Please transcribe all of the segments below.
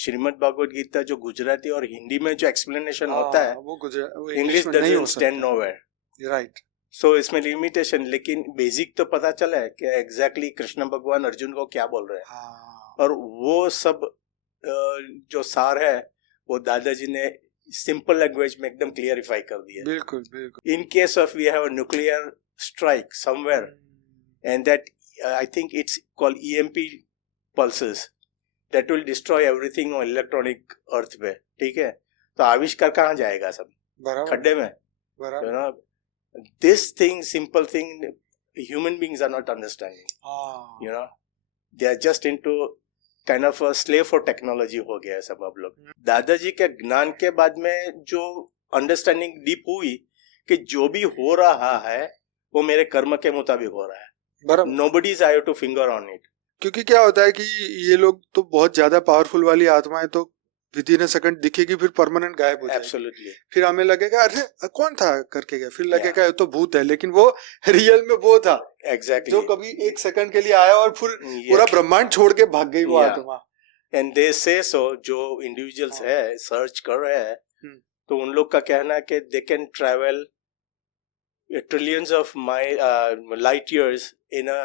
श्रीमद् भागवत गीता जो गुजराती और हिंदी में जो एक्सप्लेनेशन होता है वो इंग्लिश में नहीं हो डजंट स्टैंड सकता। नोवेयर। राइट। सो इसमें लिमिटेशन, लेकिन बेसिक तो पता चला है कि एग्जैक्टली कृष्ण भगवान अर्जुन को क्या बोल रहे हैं। हाँ। और वो सब जो सार है वो दादाजी ने सिंपल लैंग्वेज में एकदम क्लियरिफाई कर दिया। बिल्कुल बिल्कुल। In case of we have a nuclear strike somewhere and that I think it's called EMP pulses that will destroy everything on electronic earth पे, ठीक है? तो आविष्कार कहाँ जाएगा सब? बराबर। खड्डे में। बराबर। You know, this thing, simple thing, human beings are not understanding. You know, they are just into kind of a slave for technology हो गया है सब अब लोग। दादाजी के ज्ञान के बाद में जो अंडरस्टैंडिंग डीप हुई कि जो भी हो रहा है वो मेरे कर्म के मुताबिक हो रहा है। Nobody is out to finger on it. क्योंकि क्या होता है कि ये लोग तो बहुत ज्यादा पावरफुल वाली आत्माएं तो विद इन अ सेकंड दिखेगी फिर परमानेंट गायब हो जाएगी। Absolutely. फिर हमें लगेगा अरे कौन था करके गया, फिर लगेगा ये तो भूत है, लेकिन वो रियल में वो था। Exactly. जो कभी एक सेकंड के लिए आया और फिर पूरा ब्रह्मांड छोड़ के भाग गई वो आत्मा। And they say so, जो इंडिविजुअल्स है सर्च कर रहे हैं तो उन लोग का कहना है कि they can travel trillions of light years in a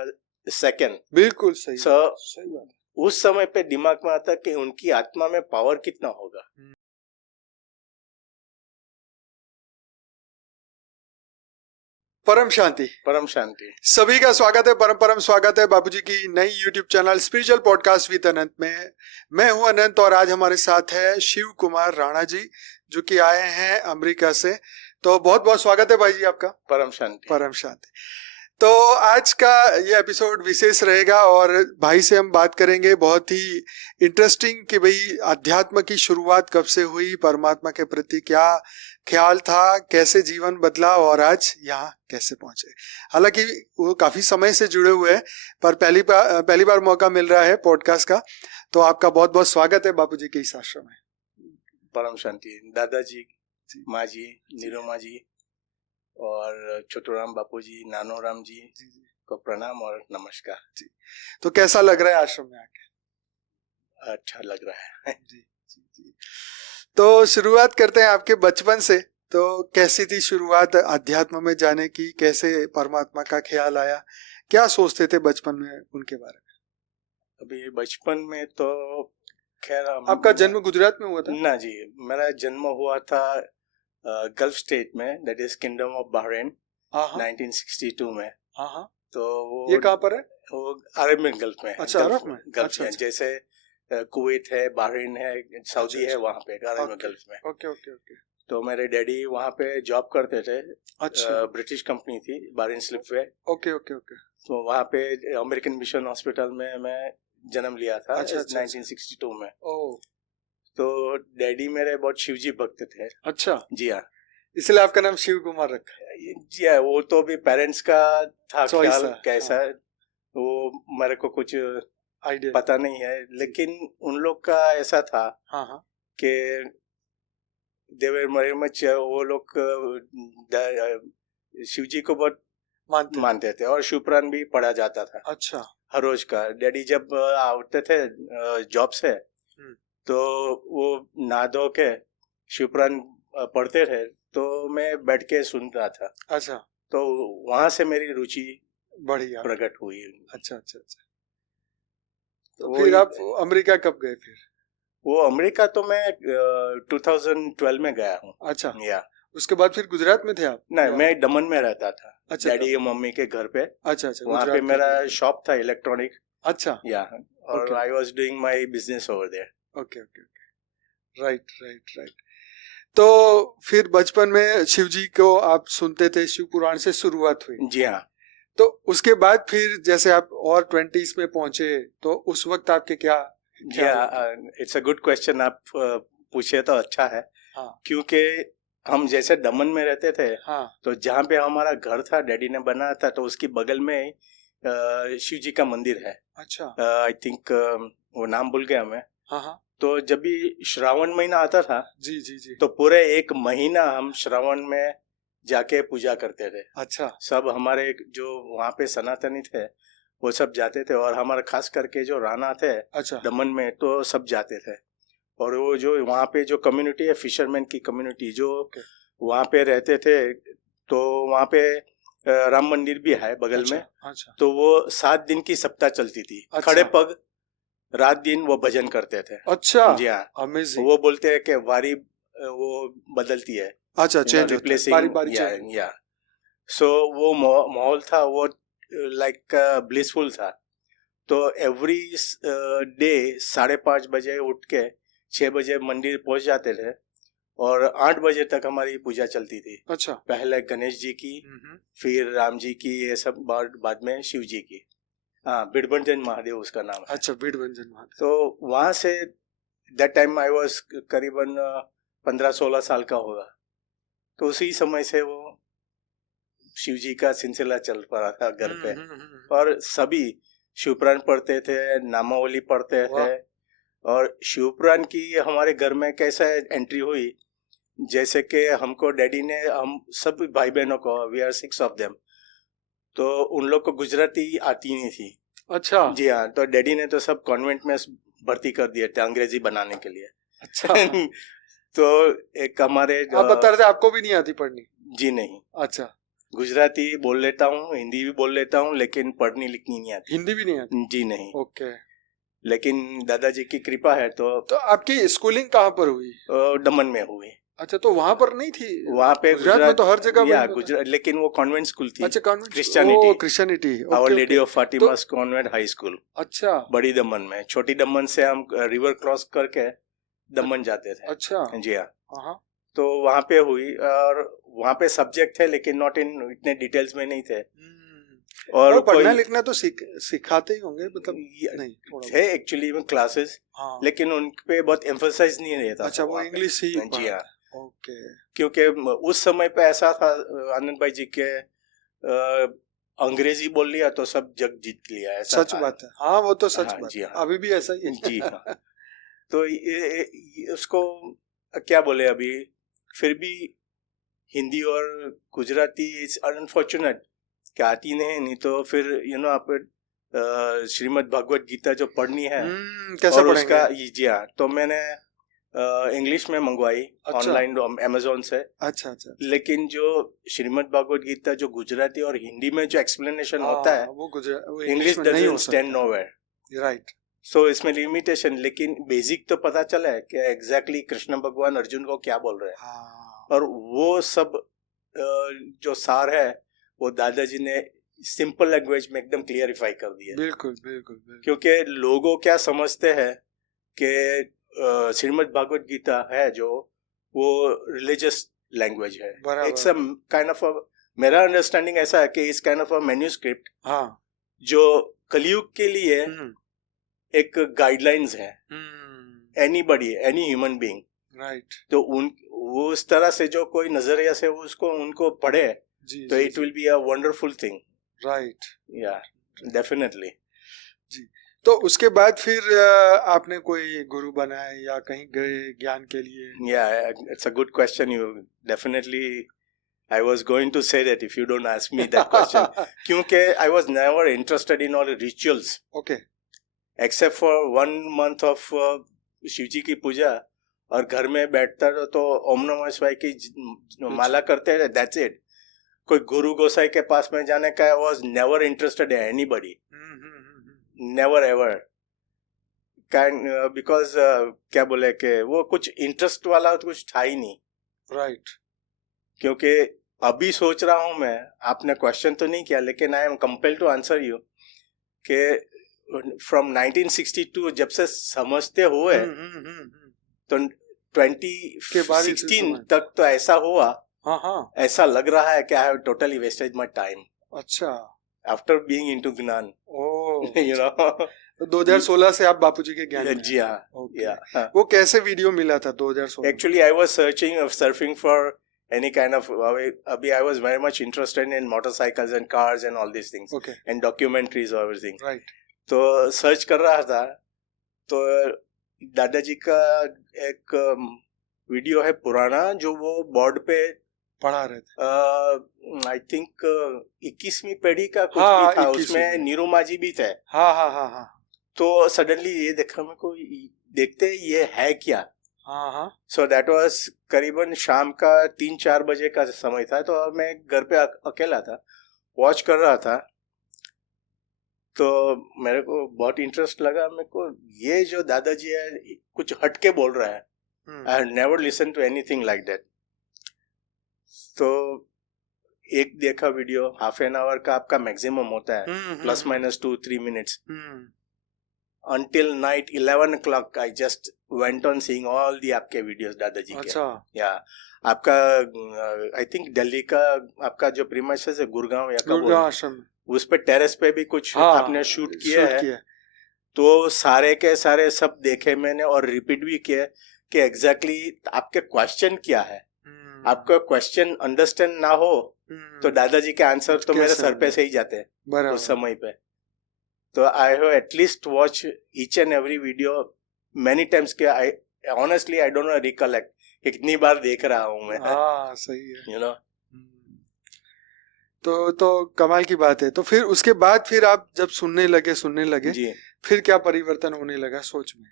second. बिल्कुल सही। सही बात। उस समय पे दिमाग में आता कि उनकी आत्मा में पावर कितना होगा। परम शांति। परम शांति। सभी का स्वागत है, परम परम स्वागत है बापूजी की नई YouTube channel spiritual podcast with Anant में। मैं हूं अनंत और आज हमारे साथ है शिव कुमार राणा जी जो कि आए हैं अमेरिका से। तो बहुत बहुत स्वागत है भाई जी आपका। परम शांति। परम शांति। तो आज का ये एपिसोड विशेष रहेगा और भाई से हम बात करेंगे बहुत ही इंटरेस्टिंग कि भाई अध्यात्म की शुरुआत कब से हुई, परमात्मा के प्रति क्या ख्याल था, कैसे जीवन बदला और आज यहाँ कैसे पहुंचे। हालांकि वो काफी समय से जुड़े हुए हैं पर पहली बार मौका मिल रहा है पॉडकास्ट का। तो आपका बहुत बहुत स्वागत है बापूजी के इस आश्रम में। परम शांति। दादाजी, माँ जी, नीरुमा जी और छोटूराम बापू जी, नानोराम जी को प्रणाम और नमस्कार जी। तो कैसा लग रहा है आश्रम में आके? अच्छा लग रहा है जी जी जी। तो शुरुआत करते हैं आपके बचपन से। तो कैसी थी शुरुआत अध्यात्म में जाने की, कैसे परमात्मा का ख्याल आया, क्या सोचते थे बचपन में उनके बारे में? अभी बचपन में तो खैर आपका जन्म गुजरात में हुआ था? ना जी, मेरा जन्म हुआ था गल्फ स्टेट में, that is kingdom of Bahrain, 1962 में। तो वो ये कहाँ पर है? वो अरबियन गल्फ में। अच्छा, अरब में। गल्फ अच्छा, में अच्छा। जैसे कुवैत है, बहरीन है, सऊदी अच्छा, है, वहाँ पे अरबियन गल्फ में। Okay okay okay. तो मेरे डैडी वहाँ पे जॉब करते थे। अच्छा। ब्रिटिश कंपनी थी, Bahrain slipway. Okay okay okay. तो वहाँ पे अमेरिकन मिशन हॉस्पिटल में मैं जन्म लिया था। अच्छा, अच्छा, 1962 में। ओह। तो डैडी मेरे बहुत शिवजी भक्त थे। अच्छा जी हाँ, इसलिए आपका नाम शिव कुमार रखा है? जी हाँ, वो तो भी पेरेंट्स का था ख्याल कैसा। हाँ। वो मेरे को कुछ आइडिया पता नहीं है, लेकिन उन लोग का ऐसा था कि देवर वेरी मच, वो लोग शिवजी को बहुत मानते थे और शिवपुराण भी पढ़ा जाता था। अच्छा। हर रोज का। डैडी जब आते थे जॉब से तो वो नहा धो के शिवपुराण पढ़ते थे तो मैं बैठ के सुनता था। अच्छा। तो वहां से मेरी रुचि बढ़िया प्रकट हुई। अच्छा अच्छा अच्छा। तो फिर आप अमेरिका कब गए फिर? वो अमेरिका तो मैं 2012 में गया हूँ। अच्छा। या उसके बाद फिर गुजरात में थे आप? नहीं, मैं दमन में रहता था। अच्छा, डैडी और मम्मी के घर पे। अच्छा अच्छा। वहाँ पे मेरा शॉप था इलेक्ट्रॉनिक। अच्छा। या और I was doing my business over there. Okay okay okay. Right right right. तो फिर बचपन में शिव जी को आप सुनते थे, शिव पुराण से शुरुआत हुई? जी हाँ। तो उसके बाद फिर जैसे आप और 20s में पहुंचे तो उस वक्त आपके क्या? इट्स अ गुड क्वेश्चन आप पूछे तो अच्छा है। क्योंकि हम जैसे दमन में रहते थे तो जहाँ पे हमारा घर था डैडी ने बनाया था तो उसकी बगल में शिव जी का मंदिर है। अच्छा। आई थिंक वो नाम भूल गया मैं। हाँ। तो जब भी श्रावण महीना आता था जी जी जी, तो पूरे एक महीना हम श्रावण में जाके पूजा करते थे। अच्छा। सब हमारे जो वहाँ पे सनातनी थे वो सब जाते थे और हमारे खास करके जो राणा थे अच्छा। दमन में तो सब जाते थे। और वो जो वहाँ पे जो कम्युनिटी है, फिशरमैन की कम्युनिटी जो वहाँ पे रहते थे, तो वहाँ पे राम मंदिर भी है बगल में। अच्छा। तो वो 7 दिन की सप्ताह चलती थी। अच्छा। खड़े पग रात दिन वो भजन करते थे। अच्छा, जी हाँ, अमेजिंग। वो बोलते हैं कि वारी वो बदलती है। अच्छा, चेंज होता है, बारी बारी चेंज। या सो वो माहौल था, वो लाइक ब्लिसफुल था। तो एवरी डे 5:30 बजे उठ के 6 बजे मंदिर पहुंच जाते थे और 8 बजे तक हमारी पूजा चलती थी। अच्छा। पहले गणेश जी की, फिर राम जी की, ये सब बाद में शिव जी की। हाँ, बिडभंजन महादेव उसका नाम है। अच्छा, बिडभंजन महादेव। तो वहां say that time I was करीबन 15-16 साल का होगा। तो उसी समय से वो शिव जी का सिलसिला चल पड़ा था घर पे। और सभी शिवपुराण पढ़ते थे, नामावली पढ़ते थे। और शिवपुराण की हमारे घर में कैसा एंट्री हुई, जैसे कि हमको डैडी ने, हम सब भाई बहनों को, वी आर 6 ऑफ देम, तो उन लोग को गुजराती आती नहीं थी। अच्छा। जी हाँ, तो डैडी ने तो सब कॉन्वेंट में भर्ती कर दिए थे अंग्रेजी बनाने के लिए। अच्छा। तो एक हमारे आप बता रहे थे आपको भी नहीं आती पढ़नी? जी नहीं। अच्छा। गुजराती बोल लेता हूँ, हिंदी भी बोल लेता हूँ, लेकिन पढ़नी लिखनी नहीं आती। हिंदी भी नहीं आती? जी नहीं। ओके। लेकिन दादाजी की कृपा है। तो आपकी स्कूलिंग कहाँ पर हुई? दमन में हुई। अच्छा, तो वहाँ पर नहीं थी? वहाँ पे गुजरात में तो हर जगह या गुजरात, लेकिन वो कॉन्वेंट स्कूल थी। अच्छा, convent. Christianity. Christianity. Our lady of Fatima's convent high school. अच्छा। बड़ी दमन में। छोटी दमन से हम रिवर क्रॉस करके दमन जाते थे। अच्छा। जी हाँ। तो वहाँ पे हुई, और वहाँ पे सब्जेक्ट थे लेकिन नॉट इन इतने डिटेल्स में नहीं थे। और पढ़ना लिखना तो सिखाते ही होंगे, मतलब नहीं थे एक्चुअली में क्लासेस। हाँ। लेकिन उन पे बहुत एम्फसाइज नहीं रहता। अच्छा, वो इंग्लिश ही। जी हाँ। ओके। क्योंकि उस समय पे ऐसा था आनंद भाई जी के, अंग्रेजी बोल लिया तो सब जग जीत लिया, ऐसा सच बात है। हाँ, वो तो सच बात जी है। हाँ। अभी भी ऐसा ही है। जी हाँ। तो उसको क्या बोले, अभी फिर भी हिंदी और गुजराती इज अनफॉर्चुनेट कि आती नहीं तो फिर आप श्रीमद् भगवत गीता जो पढ़नी है, कैसे और पढ़ेंगे? उसका जी हाँ, तो मैंने इंग्लिश में मंगवाई। अच्छा। ऑनलाइन अमेज़न से। अच्छा अच्छा। लेकिन जो श्रीमद् भगवत गीता जो गुजराती और हिंदी में जो एक्सप्लेनेशन होता है, वो English doesn't stand nowhere. Right. So इसमें लिमिटेशन, लेकिन बेसिक तो पता चला है कि एग्जैक्टली कृष्ण भगवान अर्जुन को क्या बोल रहे हैं। और वो सब जो सार है वो दादाजी ने सिंपल लैंग्वेज में एकदम क्लियरिफाई कर दिया। बिल्कुल बिल्कुल। क्योंकि लोगों क्या समझते हैं कि श्रीमद् भागवत गीता है जो वो रिलीजियस लैंग्वेज है। इट्स अ काइंड ऑफ मेरा अंडरस्टैंडिंग ऐसा है कि it's kind of a manuscript जो कलयुग के लिए एक गाइडलाइंस है। Anybody, any human being. Right. तो वो उस तरह से जो कोई नजरिया से उसको उनको पढ़े तो it will be a wonderful thing. Right. या डेफिनेटली। जी। तो उसके बाद फिर आपने कोई गुरु बनाए या कहीं गए ज्ञान के लिए? Yeah, it's a good question. You definitely, I was going to say that if you don't ask me that question. क्योंकि I was never interested in all the rituals. Okay. Except for 1 month of Shiv जी की पूजा, और घर में बैठता तो ओम नमः शिवाय की माला करते थे, that's it. कोई गुरु गोसाई के पास में जाने का I was never interested in anybody. Never ever. Because क्या बोले कि वो कुछ इंटरेस्ट वाला तो कुछ था ही नहीं। राइट। क्योंकि अभी सोच रहा हूँ मैं, आपने क्वेश्चन तो नहीं किया लेकिन I am compelled to answer you कि फ्रॉम 1962 जब से समझते हुए तो 2016 तक तो ऐसा हुआ। हाँ। ऐसा लग रहा है कि I have totally wasted my time. अच्छा। आफ्टर बीइंग इनटू ज्ञान। You know. 2016 से आप बापूजी के ज्ञान में? जी हाँ। वो कैसे वीडियो मिला था 2016? Actually, I was surfing for any kind of. Abhi, I was very much interested in motorcycles and cars and all these things. Okay. And documentaries और everything. Right. तो सर्च कर रहा था, तो दादाजी का एक वीडियो है पुराना जो वो बोर्ड पे पढ़ा रहे थे। आई थिंक 21वीं पीढ़ी का कुछ भी था, उसमें नीरू माजी भी थे। हाँ। तो सडनली ये देखा मेरे को, देखते ये है क्या। हाँ हाँ सो दैट वाज करीबन शाम का 3-4 बजे का समय था, तो मैं घर पे अकेला था, वॉच कर रहा था। तो मेरे को बहुत इंटरेस्ट लगा, मेरे को ये जो दादाजी है कुछ हटके बोल रहा है। I have never listen to anything like that. तो एक देखा वीडियो, हाफ एन आवर का आपका मैक्सिमम होता है, plus minus 2-3 minutes. Until night 11 o'clock I just went on seeing all the आपके वीडियोस दादाजी के। अच्छा या आपका आई थिंक दिल्ली का आपका जो प्रीमाइसेस है गुड़गांव या गुड़गांव आश्रम, उस पे टेरेस पे भी कुछ हाँ, आपने शूट किया है। तो सारे के सारे सब देखे मैंने और रिपीट भी किए कि एग्जैक्टली आपके क्वेश्चन क्या है। आपका क्वेश्चन अंडरस्टैंड ना हो तो दादाजी के आंसर तो मेरे सर पे से ही जाते हैं उस समय पे। तो I have at least watch each and every video many times के। I honestly I don't know recollect कि कितनी बार देख रहा हूँ मैं। हाँ सही है, यू नो। तो कमाल की बात है। तो फिर उसके बाद फिर आप जब सुनने लगे जी, फिर क्या परिवर्तन होने लगा सोच में?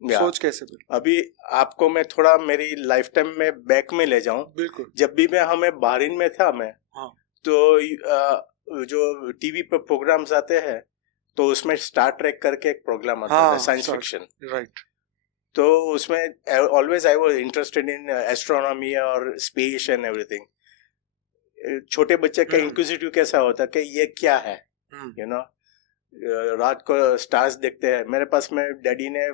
सोच कैसे बनी? अभी आपको मैं थोड़ा मेरी लाइफ टाइम में बैक में ले जाऊं। बिल्कुल। जब भी मैं हमें बहरीन में था मैं, हाँ। तो जो टीवी पर प्रोग्राम्स आते हैं तो उसमें स्टार ट्रेक करके एक प्रोग्राम आता था, साइंस फिक्शन, राइट। तो उसमें always I was interested in astronomy और स्पेस एंड एवरीथिंग। छोटे बच्चे का इंक्विजिटिव कैसा होता है कि ये क्या है, यू नो। रात को स्टार्स देखते हैं। मेरे पास में डैडी ने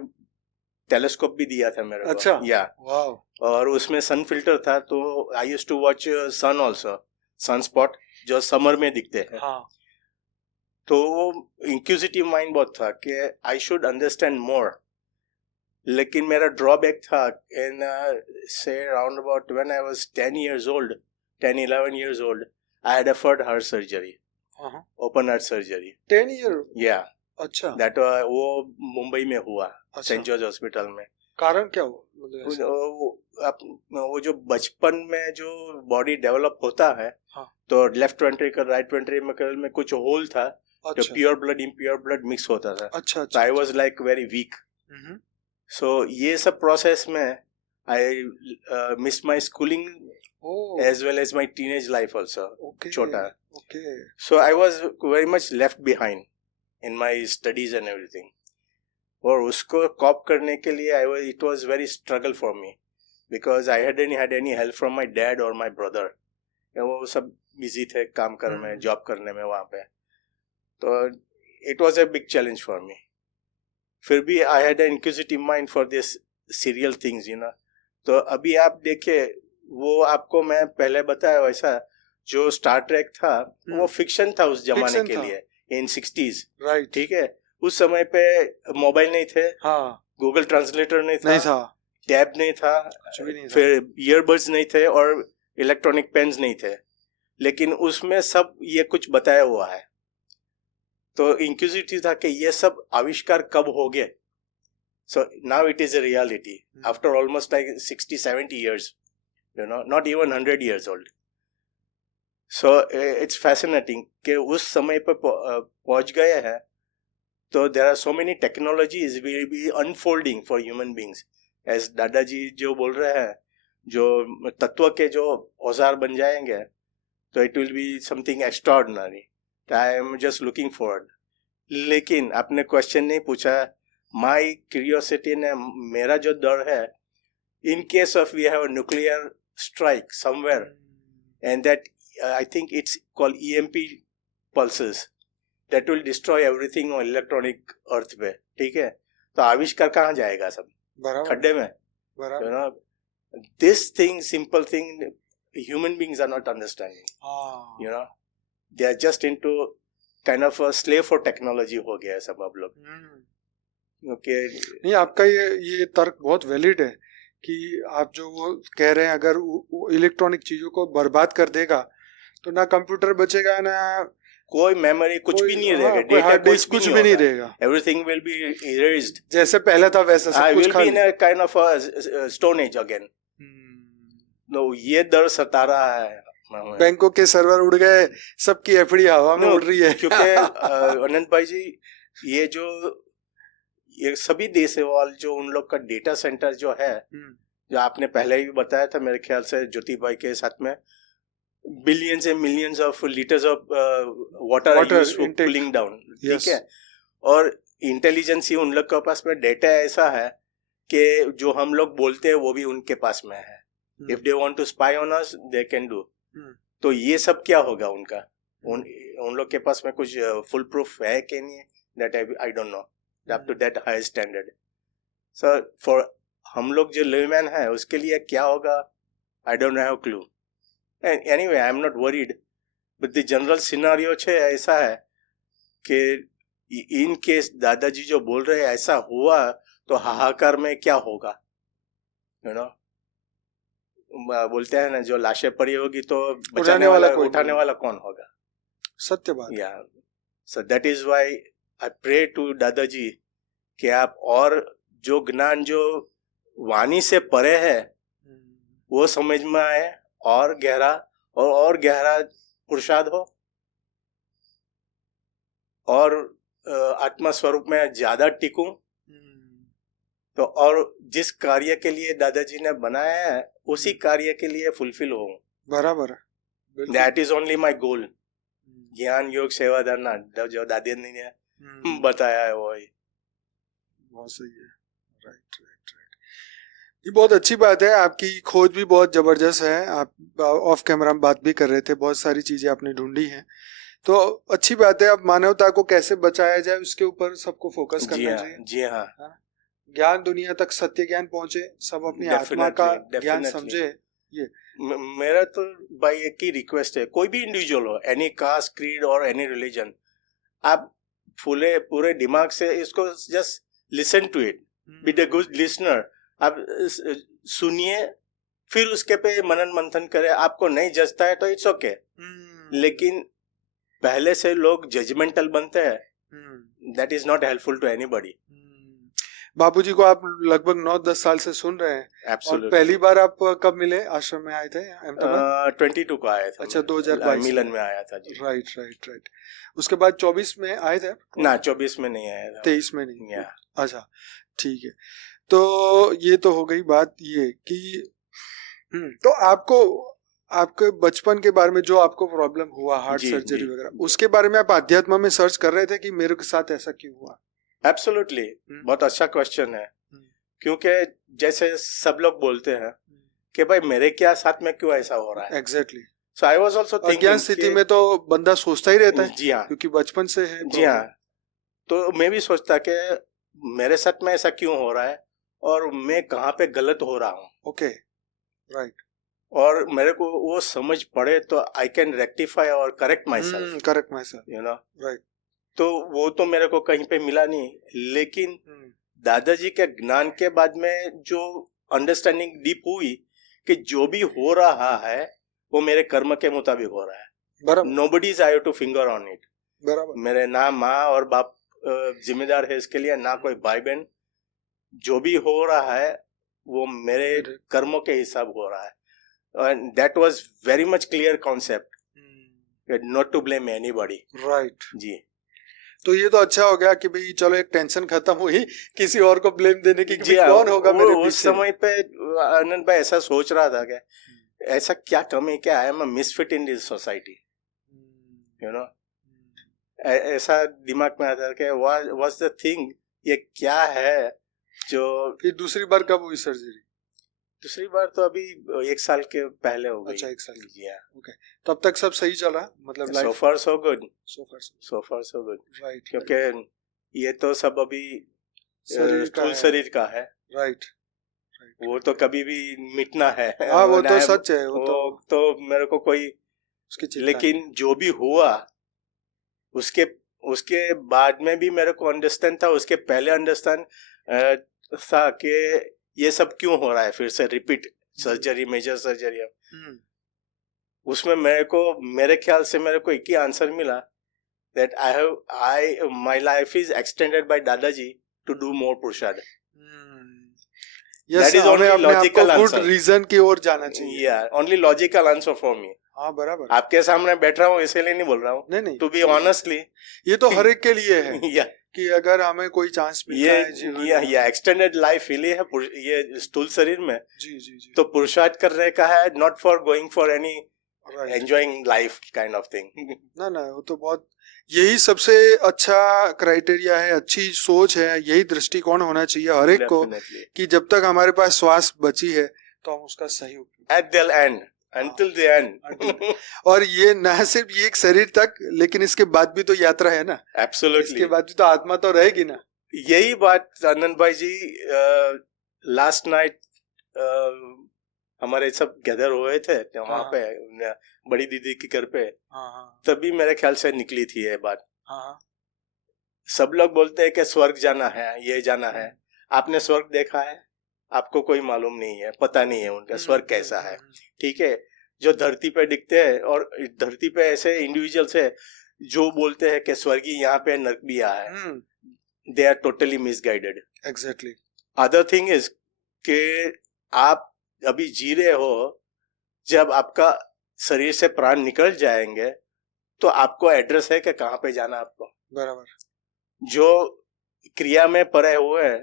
टेलीस्कोप भी दिया था मेरे को। अच्छा, या वाओ। और उसमें सन फिल्टर था, तो I used to watch sun also, sun spot जो समर में दिखते हैं। हाँ। तो वो इंक्विजिटिव माइंड बहुत था कि आई शुड अंडरस्टैंड मोर। लेकिन मेरा ड्रॉबैक था इन से round about when I was 10-11 years old, I had a heart surgery, open heart surgery. 10 year? Yeah. अच्छा। That वो मुंबई में हुआ, सेंट जॉर्ज हॉस्पिटल में। कारण क्या हुआ? वो जो बचपन में जो बॉडी डेवलप होता है, हाँ। तो लेफ्ट वेंट्रिकल राइट वेंट्रिकल में कुछ होल था। अच्छा। जो pure blood impure blood mix होता था। अच्छा। So I was like very weak. So ये सब प्रोसेस में I missed my schooling as well as my teenage life also. छोटा। So I was very much left behind in my studies and everything. और उसको corp करने के लिए it was very struggle for me because I hadn't had any help from my dad or my brother. वो सब busy थे काम करने में, जॉब करने में वहाँ पे। तो it was a big challenge for me. फिर भी I had an inquisitive mind for this serial things, you know. तो अभी आप देखिए, वो आपको मैं पहले बताया वैसा जो स्टार ट्रेक था वो फिक्शन था उस जमाने के लिए, इन 60s, राइट। ठीक है। उस समय पे मोबाइल नहीं थे, हाँ। गूगल ट्रांसलेटर नहीं था, टैब नहीं था, फिर ईयरबड्स नहीं थे और इलेक्ट्रॉनिक पेन्स नहीं थे, लेकिन उसमें सब ये कुछ बताया हुआ है। तो इंक्विजिटिव था कि ये सब आविष्कार कब हो गए। So now it is a reality after almost like 60-70 years, you know, not even 100 years old. So it's fascinating कि उस समय पर पहुंच गए हैं। तो there are so many technologies will be unfolding for human beings. As दादाजी जो बोल रहे हैं, जो तत्व के जो औजार बन जाएंगे, तो it will be something extraordinary. I am just looking forward. लेकिन आपने क्वेश्चन नहीं पूछा। My curiosity ने, मेरा जो डर है, in case of we have a nuclear strike somewhere, and that I think it's called EMP pulses that will destroy everything on electronic earth पे, ठीक है। तो आविष्कार कहाँ जाएगा? सब खड्डे में। You know, this thing, simple thing, human beings are not understanding. You know, they are just into kind of a slave for technology हो गया है सब अब लोग। Okay. नहीं, आपका ये तर्क बहुत वैलिड है कि आप जो वो कह रहे हैं, अगर इलेक्ट्रॉनिक चीजों को बर्बाद कर देगा तो ना कंप्यूटर बचेगा, ना कोई मेमोरी, कुछ भी नहीं रहेगा, डेटा कुछ भी नहीं रहेगा। Everything will be erased. जैसे पहले था वैसा सब कुछ खाली। will be in a kind of a stone age again. No, ये डर सता रहा है। बैंकों के सर्वर उड़ गए, सबकी एफडी हवा में उड़ रही है। क्योंकि अनंत भाई जी, ये जो ये सभी देशवाल जो उन लोग का डेटा सेंटर जो है, जो आपने पहले भी बताया था मेरे ख्याल से ज्योति भाई के साथ में, billions and millions of litres of water are used for cooling down, ठीक है। और इंटेलिजेंस ही उन लोग के पास में डेटा ऐसा है कि जो हम लोग बोलते हैं वो भी उनके पास में है। If they want to spy on us they can do. तो ये सब क्या होगा उनका, उन लोग के पास में कुछ फुल प्रूफ है कि नहीं, that I don't know up to that high standard. So for हम लोग जो लेमैन है उसके लिए क्या होगा, I don't have clue. Anyway I am not worried, but the general scenario है ऐसा है कि इन केस दादाजी जो बोल रहे हैं ऐसा हुआ तो हाहाकार में क्या होगा, यू नो। बोलते हैं ना, जो लाशें पड़ी होगी तो बचाने वाला उठाने वाला कौन होगा। सत्य बात। या so that is why I pray to दादाजी कि आप और जो ज्ञान जो वाणी से परे है वो समझ में आए, और गहरा पुरुषार्थ हो, और आत्मा स्वरूप में ज्यादा टिकूं। तो और जिस कार्य के लिए दादाजी ने बनाया है उसी कार्य के लिए फुलफिल हो। बराबर, that is only my goal. ज्ञान योग सेवा धरना जो दादी ने बताया है वो ही बहुत सही है। राइट। ये बहुत अच्छी बात है, आपकी खोज भी बहुत जबरदस्त है। आप ऑफ कैमरा हम बात भी कर रहे थे, बहुत सारी चीजें आपने ढूंढी हैं, तो अच्छी बात है। अब मानवता को कैसे बचाया जाए उसके ऊपर सबको फोकस करना चाहिए। जी हाँ। ज्ञान दुनिया तक सत्य ज्ञान पहुंचे, सब अपनी आत्मा का ज्ञान समझे। ये मेरा तो भाई एक ही रिक्वेस्ट है, कोई भी इंडिविजुअल हो, एनी कास्ट, क्रीड और एनी रिलीजन, आप पूरे दिमाग से इसको just listen to it, be the good listener. आप सुनिए, फिर उसके पे मनन मंथन करें। आपको नहीं जचता है तो इट्स ओके, लेकिन पहले से लोग जजमेंटल बनते हैं, that is not helpful to anybody. Bapuji को आप लगभग 9-10 साल से सुन रहे हैं। Absolutely. और पहली बार आप कब मिले, आश्रम में आए थे? 22 को आया था। अच्छा, 2022 मिलन में आया था जी। राइट। उसके बाद 24 में आए थे? ना, 24 में नहीं आया था। 23 में नहीं। अच्छा, ठीक है। तो ये तो हो गई बात ये कि तो आपके बचपन के बारे में जो आपको प्रॉब्लम हुआ, हार्ट सर्जरी वगैरह, उसके बारे में आप अध्यात्म में सर्च कर रहे थे कि मेरे के साथ ऐसा क्यों हुआ? एब्सोल्युटली, बहुत अच्छा क्वेश्चन है, क्योंकि जैसे सब लोग बोलते हैं कि भाई मेरे क्या साथ में क्यों ऐसा हो रहा है। Exactly. So I was also thinking, अज्ञान स्थिति में तो बंदा सोचता ही रहता है। जी हाँ, क्योंकि बचपन से है। जी हाँ, तो मैं भी सोचता कि मेरे साथ में ऐसा क्यों हो रहा है और मैं कहाँ पे गलत हो रहा हूँ। Okay, right. और मेरे को वो समझ पड़े तो आई कैन रेक्टिफाई और correct my self, you know. Right. तो वो तो मेरे को कहीं पे मिला नहीं, लेकिन दादाजी के ज्ञान के बाद में जो अंडरस्टैंडिंग डीप हुई कि जो भी हो रहा है वो मेरे कर्म के मुताबिक हो रहा है। Nobody is I two finger on it. मेरे ना माँ और बाप जिम्मेदार है इसके लिए, ना कोई भाई बहन। जो भी हो रहा है वो मेरे कर्मों के हिसाब हो रहा है। And that was very much clear concept, not to blame anybody. Right जी। तो ये तो अच्छा हो गया कि भाई चलो एक टेंशन खत्म हुई, किसी और को ब्लेम देने की कि कौन होगा मेरे पीछे। उस समय पे आनंद भाई ऐसा सोच रहा था कि ऐसा क्या कमी, क्या I am a misfit in this society, you know. ऐसा दिमाग में आता कि व्हाट्स द थिंग, ये क्या है जो। फिर दूसरी बार कब हुई सर्जरी? दूसरी बार तो अभी 1 साल के पहले हो गई। अच्छा, 1 साल की। ओके, तब तक सब सही चला, मतलब so far so good, right. क्योंकि ये तो सब अभी शरीर का है। राइट। वो तो कभी भी मिटना है। हाँ, वो तो सच है। वो तो मेरे को कोई लेकिन जो भी हुआ उसके बाद में भी मेरे को अंडरस्टैंड था, उसके पहले अंडरस्टैंड था कि ये सब क्यों हो रहा है फिर से रिपीट सर्जरी, मेजर सर्जरी। उसमें मेरे ख्याल से मेरे को एक ही आंसर मिला, that my life is extended by दादाजी to do more पुरुषार्थ। That is only logical answer। good reason की ओर जाना चाहिए। Yeah, only logical answer for me। हाँ, बराबर। आपके सामने बैठ रहा हूँ इसलिए नहीं बोल रहा हूँ। नहीं। To be honestly, ये तो हर एक के लिए है। Yeah। कि अगर हमें कोई चांस मिलता है जीवन ये एक्सटेंडेड लाइफ लिए है ये स्थूल शरीर में। जी जी जी। तो पुरुषार्थ करने का है, not for going for any enjoying life kind of thing. ना वो तो बहुत, यही सबसे अच्छा क्राइटेरिया है, अच्छी सोच है, यही दृष्टिकोण होना चाहिए हर एक को कि जब तक हमारे पास श्वास बची है तो हम उसका सही उपयोग at the end, until the end। और ये ना सिर्फ ये एक शरीर तक, लेकिन इसके बाद भी तो यात्रा है ना। Absolutely। इसके बाद भी तो आत्मा तो रहेगी ना। यही बात आनंद भाई जी, लास्ट नाइट हमारे सब गैदर हुए थे वहाँ पे बड़ी दीदी के घर पे, तभी मेरे ख्याल से निकली थी ये बात। सब लोग बोलते हैं कि स्वर्ग जाना है, ये जाना है। आपने स्वर्ग देखा है? आपको कोई मालूम नहीं है, पता नहीं है उनका स्वर्ग कैसा है। ठीक है, जो धरती पे दिखते हैं, और धरती पे ऐसे इंडिविजुअल्स है जो बोलते हैं कि स्वर्गी यहाँ पे, नरक भी यहाँ है। They are totally misguided. Exactly. Other thing is कि आप अभी जी रहे हो, जब आपका शरीर से प्राण निकल जाएंगे तो आपको एड्रेस है कि कहाँ पे जाना आपको। बराबर। जो क्रिया में पड़े हुए हैं,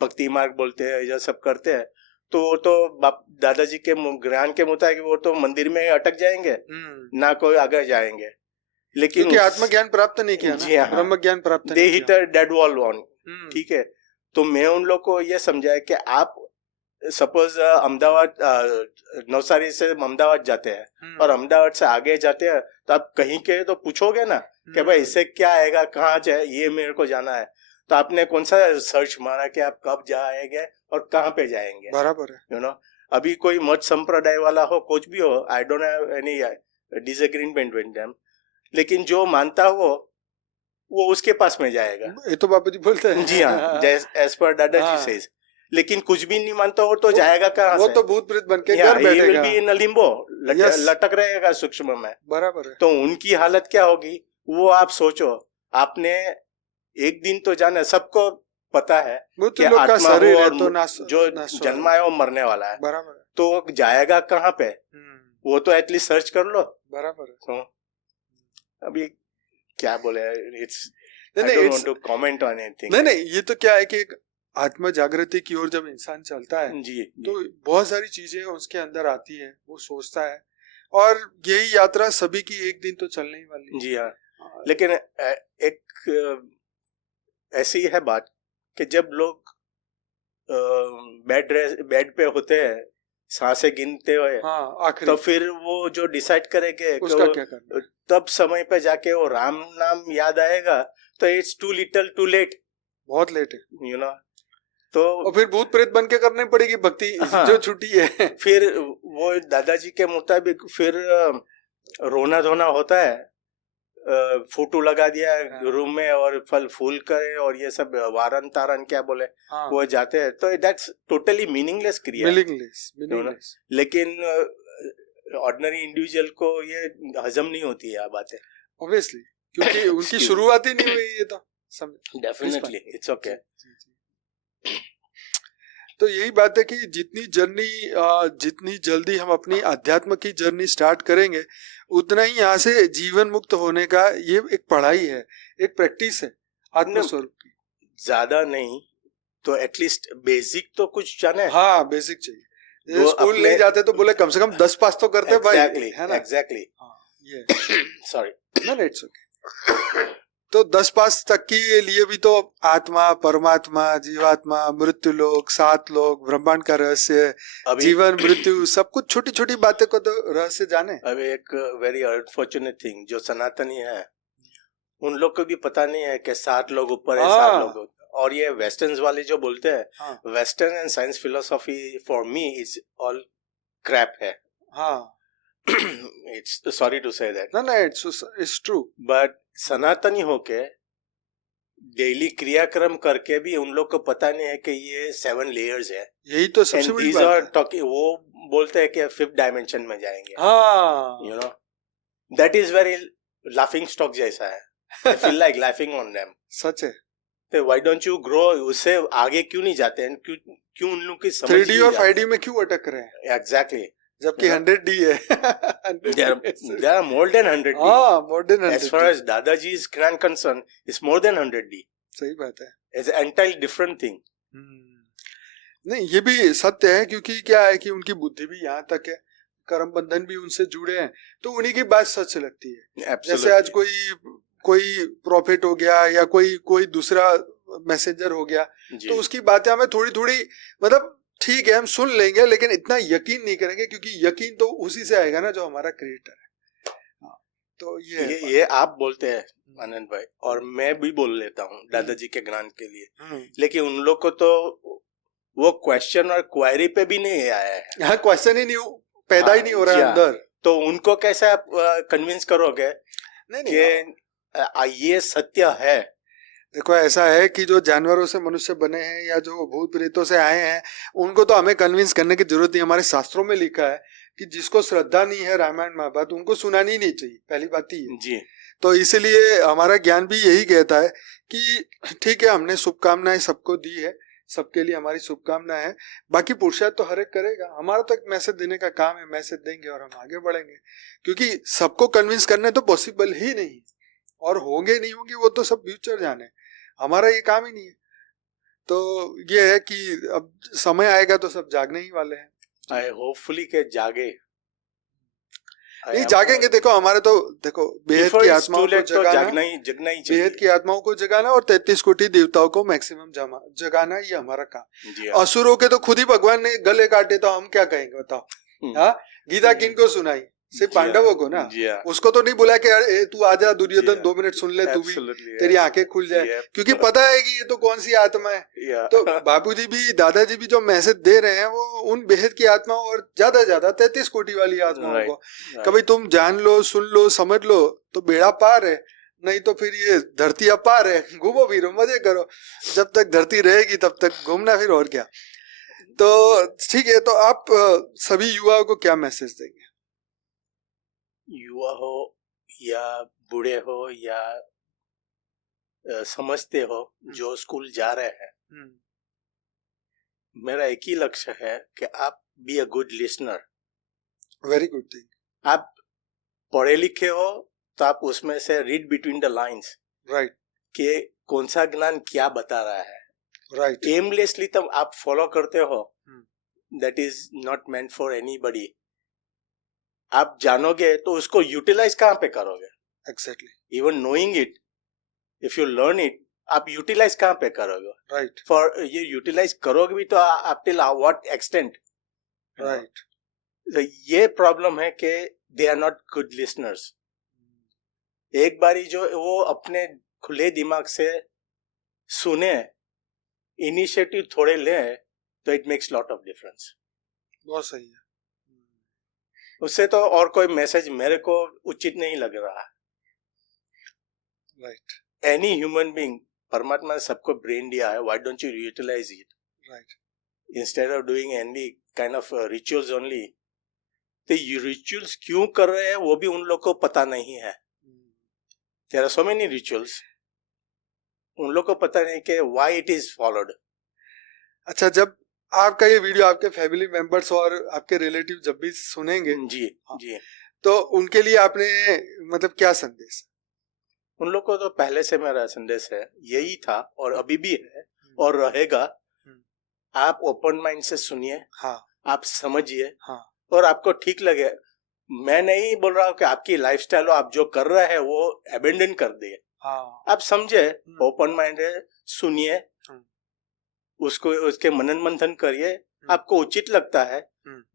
भक्ति मार्ग बोलते हैं, ये सब करते हैं, तो वो तो दादाजी के ज्ञान के मुताबिक वो तो मंदिर में अटक जाएंगे, ना कोई आगे जाएंगे। लेकिन क्योंकि आत्मज्ञान प्राप्त नहीं किया ना, ब्रह्म ज्ञान प्राप्त नहीं किया। दे हिट डेड वॉल ऑन। ठीक है, तो मैं उन लोग को ये समझाया कि आप सपोज अहमदाबाद, नवसारी से अहमदाबाद जाते हैं और अहमदाबाद से आगे जाते हैं, तो आप कहीं के तो पूछोगे ना कि भाई इससे क्या आएगा, कहाँ जाए, ये मेरे को जाना है। तो आपने कौन सा सर्च मारा कि आप कब जाएंगे और कहाँ पे जाएंगे। बराबर है। यू नो, अभी कोई मत संप्रदाय वाला हो, कुछ भी हो, आई don't have any disagreement with them, लेकिन जो मानता हो वो उसके पास में जाएगा। ये तो बापू जी बोलते हैं। जी हाँ, एज पर दादाजी सेज। लेकिन कुछ भी नहीं मानता हो तो जाएगा कहाँ से? वो तो भूत प्रेत बन के घर बैठेगा। he will be in a limbo, लटक रहेगा सूक्ष्म में। बराबर है। तो उनकी हालत क्या होगी वो आप सोचो। आपने एक दिन तो जाना, सबको पता है कि आत्मा और जो जन्मा है वो मरने वाला है। बराबर। तो जाएगा कहाँ पे, वो तो एटलीस्ट सर्च कर लो। बराबर। तो अभी क्या बोले, it's I don't want to comment on anything. नहीं, ये तो क्या है कि आत्म जागृति की ओर जब इंसान चलता है जी, तो बहुत सारी चीजें उसके अंदर आती है, वो सोचता है, और यही यात्रा सभी की एक दिन तो चलने ही वाली है। जी हाँ, लेकिन एक ऐसी है बात कि जब लोग बेड पे होते हैं, सांसें गिनते हुए, तो फिर वो जो डिसाइड करेंगे उसका क्या करना, तब समय पे जाके वो राम नाम याद आएगा, तो it's too little too late, बहुत लेट है। You know. तो और फिर भूत प्रेत बन के करनी पड़ेगी भक्ति। हाँ, जो छुट्टी है। फिर वो दादाजी के मुताबिक फिर रोना धोना होता है, फोटो लगा दिया रूम में और फल फूल करे और ये सब वारन तारन क्या बोले, वो जाते हैं। तो दैट्स टोटली मीनिंगलेस क्रिया, मीनिंगलेस। लेकिन ऑर्डिनरी इंडिविजुअल को ये हजम नहीं होती है बातें, ऑब्वियसली, क्योंकि उनकी शुरुआत ही नहीं हुई। ये तो डेफिनेटली इट्स ओके। तो यही बात है कि जितनी जल्दी हम अपनी आध्यात्म की जर्नी स्टार्ट करेंगे, उतना ही यहाँ से जीवन मुक्त होने का ये एक पढ़ाई है, एक प्रैक्टिस है आत्मस्वरूप की। ज्यादा नहीं तो एटलीस्ट बेसिक तो कुछ जाने। हाँ, बेसिक चाहिए। स्कूल नहीं जाते तो बोले कम से कम 10 पास तो करते भाई, है ना? एग्जैक्टली। ये सॉरी, no, इट्स ओके। तो 10 पास तक के लिए भी तो आत्मा, परमात्मा, जीवात्मा, मृत्यु लोक, 7 लोक, ब्रह्मांड का रहस्य, जीवन मृत्यु, सब कुछ छोटी छोटी बातें को तो रहस्य जाने। अभी एक वेरी अनफॉर्चुनेट थिंग, जो सनातनी है उन लोग को भी पता नहीं है कि 7 लोग ऊपर है, 7 लोग। और ये वेस्टर्न वाले जो बोलते हैं, western and science philosophy for me is all crap है। हाँ, it's sorry to say that. No, it's true. But सनातनी होके डेली क्रियाक्रम करके भी उन लोग को पता नहीं है कि ये 7 लेयर्स है। यही तो सबसे बड़ी बात है। वो बोलते हैं कि 5th डायमेंशन में जाएंगे। हाँ, you know, that is very laughing stock जैसा है। I feel like laughing on them. सच है। तो why don't you grow? उससे आगे क्यों नहीं जाते हैं? क्यों उन लोग की समझ 3D और 5D में क्यों अटक रहे हैं? Exactly. जबकि 100D है। There are more than 100D. More than 100D. As far as Dadaji's grand concern, it's more than 100D. सही बात है, इट्स एंटायरली डिफरेंट थिंग। नहीं ये भी सत्य है, क्योंकि क्या है कि उनकी बुद्धि भी यहाँ तक है, कर्म बंधन भी उनसे जुड़े हैं, तो उन्हीं की बात सच लगती है। जैसे आज कोई प्रॉफिट हो गया या कोई दूसरा मैसेंजर हो गया, तो उसकी बातें हमें थोड़ी थोड़ी मतलब ठीक है हम सुन लेंगे, लेकिन इतना यकीन नहीं करेंगे, क्योंकि यकीन तो उसी से आएगा ना जो हमारा क्रिएटर है। तो ये आप बोलते हैं आनंद भाई, और मैं भी बोल लेता हूँ दादाजी के ज्ञान के लिए, लेकिन उन लोग को तो वो क्वेश्चन और क्वेरी पे भी नहीं आया है। हाँ, क्वेश्चन ही नहीं पैदा ही नहीं हो रहा है अंदर, तो उनको कैसे आप कन्विंस करोगे कि ये सत्य है? देखो ऐसा है कि जो जानवरों से मनुष्य बने हैं या जो भूत प्रेतों से आए हैं, उनको तो हमें कन्विंस करने की जरूरत नहीं। हमारे शास्त्रों में लिखा है कि जिसको श्रद्धा नहीं है रामायण महाभारत, उनको सुनानी ही नहीं चाहिए, पहली बात ही है जी। तो इसलिए हमारा ज्ञान भी यही कहता है कि ठीक है, हमने शुभकामनाएं सबको दी है, सबके लिए हमारी शुभकामना है, बाकी पुरुषार्थ तो हर एक करेगा। हमारा तो एक मैसेज देने का काम है, मैसेज देंगे और हम आगे बढ़ेंगे, क्योंकि सबको कन्विंस करना तो पॉसिबल ही नहीं, और होंगे नहीं होंगे वो तो सब फ्यूचर जाने, हमारा ये काम ही नहीं है। तो ये है कि अब समय आएगा तो सब जागने ही वाले हैं। आई होपफुली के जागे, नहीं जागेंगे। देखो हमारे तो देखो बेहद की आत्माओं को जगाना ही बेहद की आत्माओं को जगाना और 33 कोटि देवताओं को मैक्सिमम जगाना, ये हमारा काम। असुरों के तो खुद ही भगवान ने गले काटे, तो हम क्या कहेंगे बताओ? हाँ, गीता किनको सुनाई? सिर्फ पांडवों को ना, उसको तो नहीं बुला के तू आजा दुर्योधन 2 मिनट सुन ले तू भी, तेरी आंखें खुल जाए, क्योंकि पता है कि ये तो कौन सी आत्मा है। तो बापूजी भी दादाजी भी जो मैसेज दे रहे हैं वो उन बेहद की आत्माओं और ज्यादा 33 कोटि वाली आत्माओं को, कभी तुम जान लो, सुन लो, समझ लो तो बेड़ा पार है, नहीं तो फिर ये धरती अपार है, घूमो फिरो मजे करो, जब तक धरती रहेगी तब तक घूमना फिर, और क्या। तो ठीक है, तो आप सभी युवाओं को क्या मैसेज देंगे? युवा हो या बूढ़े हो या समझते हो जो स्कूल जा रहे हैं, मेरा एक ही लक्ष्य है कि आप be a good listener. Very good thing. आप पढ़े लिखे हो तो आप उसमें से read between the lines, right, कि कौन सा ज्ञान क्या बता रहा है। राइट, एमलेसली तब आप फॉलो करते हो, that is not meant for anybody. आप जानोगे तो उसको यूटिलाइज कहाँ पे करोगे? Exactly. Even knowing it, if you learn it, आप यूटिलाइज कहाँ पे करोगे? राइट, फॉर ये यूटिलाइज करोगे भी तो आप टिल व्हाट एक्सटेंट? राइट। तो ये प्रॉब्लम है कि they are not good listeners. एक बारी जो वो अपने खुले दिमाग से सुने, इनिशिएटिव थोड़े लें, तो it makes lot of difference. बहुत सही है। उससे तो और कोई मैसेज मेरे को उचित नहीं लग रहा। राइट, एनी ह्यूमन बीइंग, परमात्मा ने सबको ब्रेन दिया है, why don't you utilise it? Right, instead of doing any kind of rituals only. तो ये रिचुअल्स क्यों कर रहे हैं वो भी उन लोग को पता नहीं है। There are so many rituals, उन लोग को पता नहीं कि व्हाई इट इज फॉलोड। अच्छा, जब आपका ये वीडियो आपके फैमिली मेंबर्स और आपके रिलेटिव जब भी सुनेंगे जी जी, तो उनके लिए आपने मतलब क्या संदेश? उन लोग को तो पहले से मेरा संदेश है, यही था और अभी भी है और रहेगा। आप ओपन माइंड से सुनिए, हाँ, आप समझिए, हाँ, और आपको ठीक लगे। मैं नहीं बोल रहा हूँ कि आपकी लाइफस्टाइल हो, आप जो कर रहे हैं वो अबेंडन कर दिए। हाँ, आप समझे, ओपन माइंड है, सुनिए, उसको उसके मनन मंथन करिए, आपको उचित लगता है।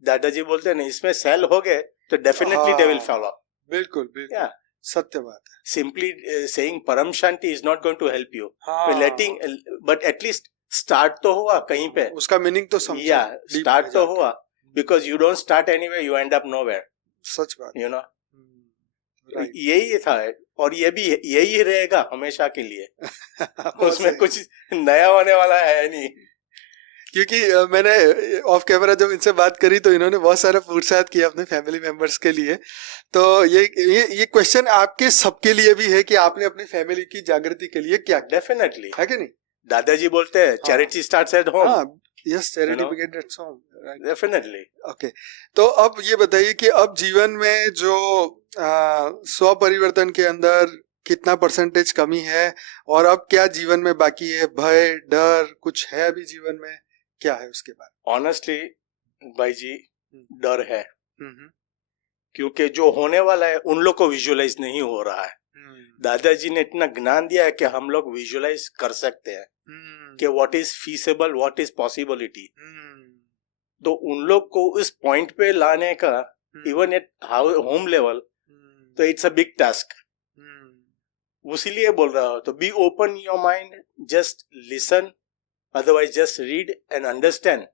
दादाजी बोलते हैं ना, इसमें सेल हो गए तो डेफिनेटली दे विल फॉलो। बिल्कुल बिल्कुल, सत्य बात है। Simply saying param shanti is not going to help you, letting, but at least start तो हुआ कहीं पे, उसका मीनिंग तो समझो। या स्टार्ट तो हुआ, because you don't start anywhere, you end up nowhere. सच बात, यू नो, यही था और ये भी यही रहेगा हमेशा के लिए। उसमें कुछ नया होने वाला है नहीं। क्योंकि मैंने ऑफ कैमरा जब इनसे बात करी तो इन्होंने बहुत सारा पुरुषार्थ किया अपने फैमिली मेंबर्स के लिए। तो ये क्वेश्चन आपके सबके लिए भी है कि आपने अपनी फैमिली की जागृति के लिए क्या? डेफिनेटली, है कि नहीं? दादाजी बोलते हैं charity starts at home. Yes, charity begins at home, definitely. Okay, तो अब ये बताइए कि अब जीवन में जो स्व परिवर्तन के अंदर कितना परसेंटेज कमी है और अब क्या जीवन में बाकी है, भय डर कुछ है अभी जीवन में, क्या है उसके बारे? ऑनेस्टली भाई जी डर है, क्योंकि जो होने वाला है उन लोग को विजुअलाइज नहीं हो रहा है। दादाजी ने इतना ज्ञान दिया है कि हम लोग विजुअलाइज कर सकते हैं कि what is feasible, what is possibility. तो उन लोग को इस पॉइंट पे लाने का इवन एट होम लेवल तो इट्स अ बिग टास्क। उसीलिए बोल रहा हूँ, तो be open your mind, just listen, otherwise just read and understand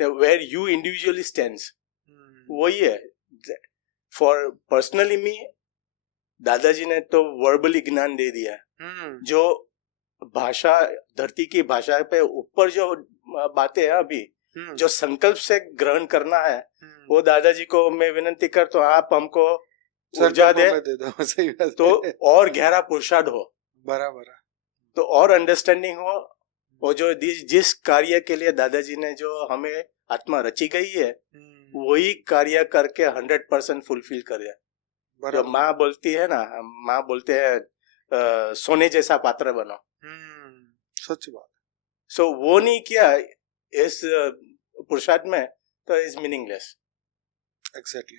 where you individually stands. वही है। फॉर पर्सनली मी, दादाजी ने तो वर्बली ज्ञान दे दिया। जो भाषा, धरती की भाषा पे ऊपर जो बातें हैं अभी, जो संकल्प से ग्रहण करना है, वो दादाजी को मैं विनती करता हूँ, आप हमको ऊर्जा दे तो और गहरा पुरुषार्थ हो, बराबर, तो और अंडरस्टैंडिंग हो। वो जो जिस कार्य के लिए दादाजी ने जो हमें आत्मा रची गई है, वही कार्य करके 100% फुलफिल करे। जो माँ बोलती है ना, माँ बोलते हैं सोने जैसा पात्र बनो। सच बात। सो वो नहीं किया इस पुरुषार्थ में, तो इज मीनिंगलेस। एग्जैक्टली,